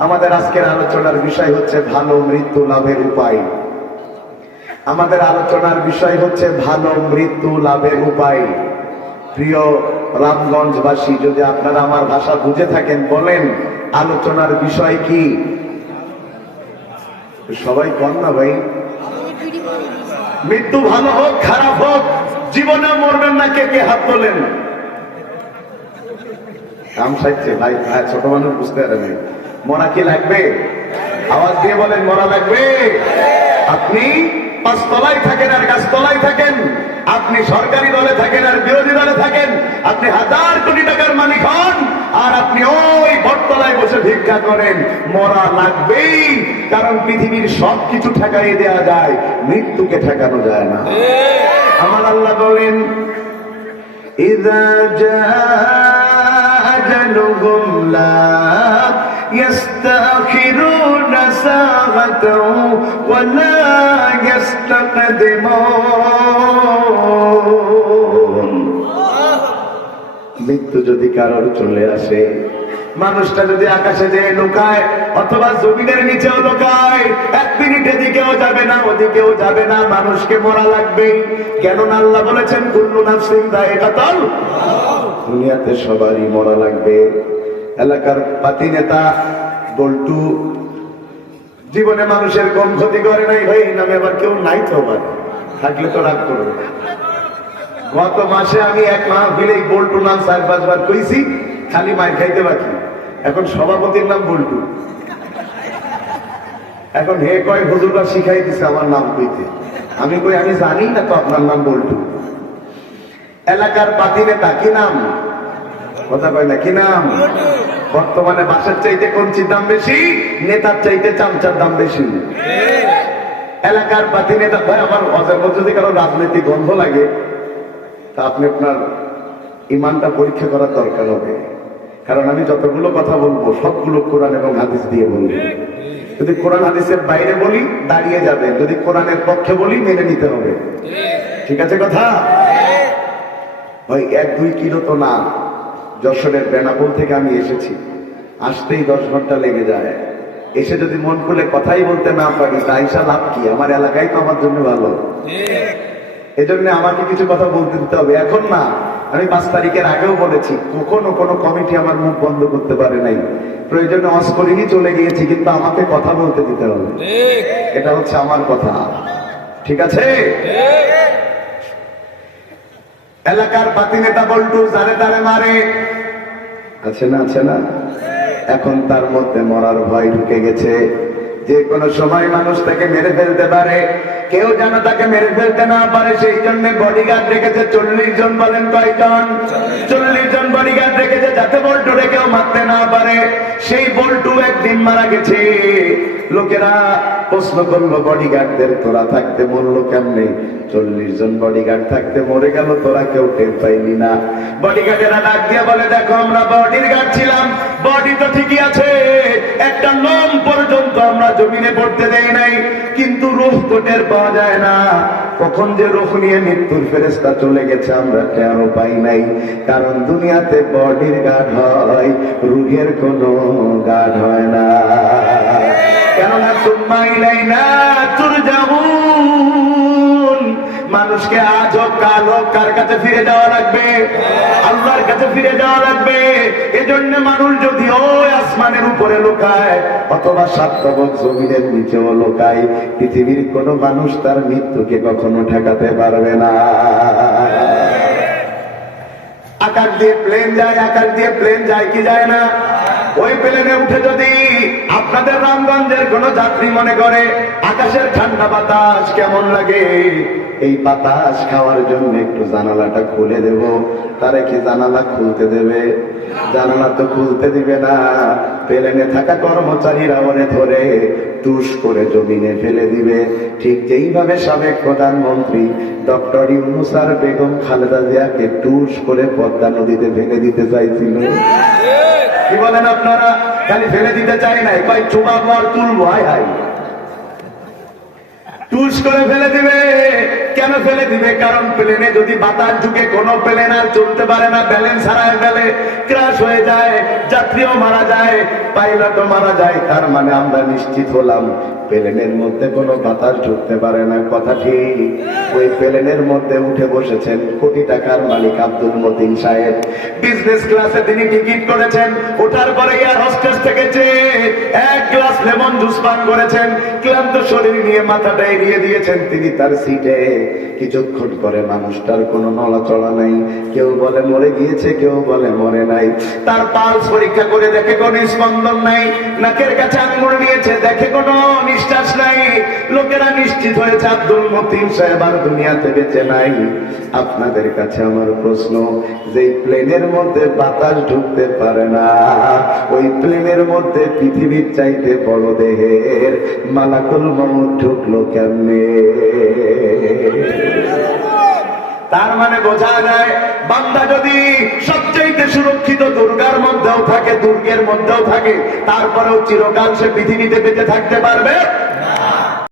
আমাদের আজকের আলোচনার বিষয় হচ্ছে ভালো মৃত্যু লাভের উপায়। আমাদের আলোচনার বিষয় হচ্ছে ভালো মৃত্যু লাভের উপায়। প্রিয় রামগঞ্জবাসী, যদি আপনারা আমার ভাষা বুঝে থাকেন বলেন আলোচনার বিষয় কি? সবাই কন না ভাই। মৃত্যু ভালো হোক খারাপ হোক, জীবনে মরবেন না, কে কে হাত তোলেন? কাম সাইছে ভাই, ছোট মানুষ বুঝতে পারেন। মরা কি লাগবে? আওয়াজ দিয়ে বলেন মরা লাগবে। আপনি পাঁচতলায় থাকেন আর গাছতলায় থাকেন, আপনি সরকারি দলে থাকেন আর বিরোধী দলে থাকেন, আপনি হাজার কোটি টাকার মালিক হন আর আপনি ওই বটতলায় বসে ভিক্ষা করেন, মরা লাগবেই। কারণ পৃথিবীর সবকিছু ঠেকাইয়ে দেওয়া যায়, মৃত্যুকে ঠেকানো যায় না। আমার আল্লাহ বলেন ইযা জাআ আজালুহুম লা ইস্তাখিরুনা সাআতাও ওয়া লা ইস্তাকদিমুন। মৃত্যু যদি কারোর চলে আসে, মানুষটা যদি আকাশে যেয়ে লুকায় অথবা জমিনের নিচেও লুকায়, এক মিনিট এদিকেও যাবে না ওদিকেও যাবে না, মানুষকে মরা লাগবে। কেননা আল্লাহ বলেছেন কুল্লু নাফসিন যায়িকাতুল মাউত, দুনিয়াতে সবারই মরা লাগবে। এলাকার পাতি নেতা বল্টু জীবনে মানুষের কম ক্ষতি করে নাই ভাই, নামে আবার কেউ নাই তো, আবার থাকলে তো রাগ করবে। গত মাসে আমি এক মাহফিলে বল্টু নাম 4-5 বার কইছি, খালি মাইর খাইতে বাকি। এখন সভাপতির নাম বল্টু, এখন হে কয় হুজুররা শিখাই দিছে আমার নাম কইতে। আমি কই আমি জানি না তো আপনার নাম বল্টু। এলাকার পাতি নেতা কি নাম? কথা কয় না, কি নাম? বর্তমানে বাসের চাইতে কঞ্চির দাম বেশি, নেতার চাইতে চামচার দাম বেশি। এলাকার পাতি নেতা ভাই, আমার অজের মধ্যে যদি কারো রাজনৈতিক গন্ধ লাগে তা আপনি আপনার ইমানটা পরীক্ষা করার দরকার হবে। কারণ আমি যতগুলো কথা বলবো সবগুলো কোরআন এবং হাদিস দিয়ে বলবো। যদি কোরআন হাদিসের বাইরে বলি দাঁড়িয়ে যাবে, যদি কোরআনের পক্ষে বলি মেনে নিতে হবে। ঠিক আছে কথা? ভাই 1-2 কিলো তো না, যশোরের বেনাপোল থেকে আমি এসেছি, আসতেই 10 ঘন্টা লেগে যায়। এসে যদি মন খুলে কথাই বলতে না পারি তা আইসা লাভ কি? আমার এলাকায় তো আমার জন্য ভালো, এজন্য আমাকে কিছু কথা বলতে দিতে হবে। এখন না, আমি 5 তারিখের আগেও বলেছি, কখনো কোনো কমিটি আমার মুখ বন্ধ করতে পারে নাই। প্রয়োজনে অস করিনি, চলে গিয়েছি, কিন্তু আমাকে কথা বলতে দিতে হবে। এটা হচ্ছে আমার কথা, ঠিক আছে? এলাকার পাতি নেতা বল্টু যারে তারে মারে, আছে না? আছে না? এখন তার মধ্যে মরার ভয় ঢুকে গেছে। যে কোনো সময় মানুষ তাকে মেরে ফেলতে পারে, কেউ যেন তাকে মেরে ফেলতে না পারে, সেই জন্য বডিগার্ড রেখেছে 40 জন। বলেন কয়জন? 40 জন বডিগার্ড রেখেছে, যাতে বল্টুরে কেউ মারতে না পারে। সেই বল্টু একদিন মারা গেছে। লোকেরা প্রশ্ন করলো বডিগার্ডদের, তোরা থাকতে মরলো কেমনে? 40 জন বডিগার্ড থাকতে মরে গেল, তোরা কেউ টের পাইলি না? বডিগার্ডেরা ডাক দিয়ে বলে, দেখো আমরা বডির গার্ড ছিলাম, বডি তো ঠিকই আছে, একটা লোম পর্যন্ত আমরা জমিনে পড়তে দেই নাই, কিন্তু রূহ তো টের পাওয়া যায় না। কখন যে রূহ নিয়ে মৃত্যুর ফেরেশতা চলে গেছে আমরা টেরও পাই নাই। কারণ দুনিয়াতে বডির গার্ড হয়, রূহের কোনো গার্ড হয় না। কেননা সুম্মা ইলাইনা তুরজাউন, মানুষকে আজ হোক কাল হোক কার কাছে ফিরে যাওয়া লাগবে? আল্লাহর কাছে ফিরে যাওয়া লাগবে। এজন্য মানুষ যদি ওই আসমানের উপরে লুকায় অথবা 7 তবক জমিনের নিচেও লুকায়, পৃথিবীর কোন মানুষ তার মৃত্যুকে কখনো ঠেকাতে পারবে না। আকাশ দিয়ে প্লেন যায়, আকাশ দিয়ে প্লেন যায় কি যায় না? ওই প্লেনে উঠে যদি আপনাদের রামগঞ্জের কোন যাত্রী মনে করে আকাশের ঠান্ডা বাতাস কেমন লাগে, এই বাতাস খাওয়ার জন্য একটু জানালাটা খুলে দেব, তারা কি জানালা খুলতে দেবে? জানালা তো খুলতে দিবে না। প্লেনে থাকা কর্মচারীরা ওরে ধরে টুস করে জমিনে ফেলে দিবে। ঠিক যেইভাবে সাবেক প্রধানমন্ত্রী ডক্টর ইউনূস আর বেগম খালেদা জিয়াকে টুস করে পদ্মা নদীতে ফেলে দিতে চাইছিল। কি বলেন আপনারা? খালি ফেলে দিতে চাই নাই, কয় চুমা পর তুলবো। হাই হাই, টুস করে ফেলে দিবে। কেন ফেলে দিবে? কারণ প্লেনে যদি বাতাস ঢুকে কোন প্লেন আর চলতে পারে না, ব্যালেন্স হারায় ফেলে, ক্রাশ হয়ে যায়, যাত্রীও মারা যায়, পাইলটও মারা যায়। তার মানে আমরা নিশ্চিত হলাম প্লেনের মধ্যে কোনো বাতাস ঢুকতে পারে না। কথা ঠিক। ওই প্লেনের মধ্যে উঠে বসেছেন কোটি টাকার মালিক আব্দুল মতিন সাহেব। বিজনেস ক্লাসে তিনি টিকিট করেছেন, ওঠার পরে এয়ার হোস্টেস থেকে চেয়ে এক গ্লাস লেমন জুস পান করেছেন, ক্লান্ত শরীর নিয়ে মাথাটা এড়িয়ে দিয়েছেন তিনি তার সিটে। কিছুক্ষণ পরে মানুষটার কোনো নড়াচড়া নাই, কেউ বলে মরে গিয়েছে, কেউ বলে মরে নাই। তার পালস পরীক্ষা করে দেখে কোনো স্পন্দন নাই, নাকের কাছে আঙ্গুল নিয়েছে, দেখে কোনো নিঃশ্বাস নাই। লোকেরা নিশ্চিত হয়েছে আব্দুল মতিন সাহেব আর দুনিয়াতে বেঁচে নাই। আপনাদের কাছে আমার প্রশ্ন, যে প্লেনের মধ্যে বাতাস ঢুকতে পারে না, ওই প্লেনের মধ্যে পৃথিবীর চাইতে বড় দেহের মালাকুল মউত ঢুকলো কেমনে? তার মানে বোঝা যায় বান্দা যদি সবচাইতে সুরক্ষিত দুর্গার মধ্যেও থাকে, দুর্গের মধ্যেও থাকে, তারপরেও চিরকাল সে পৃথিবীতে বেঁচে থাকতে পারবে।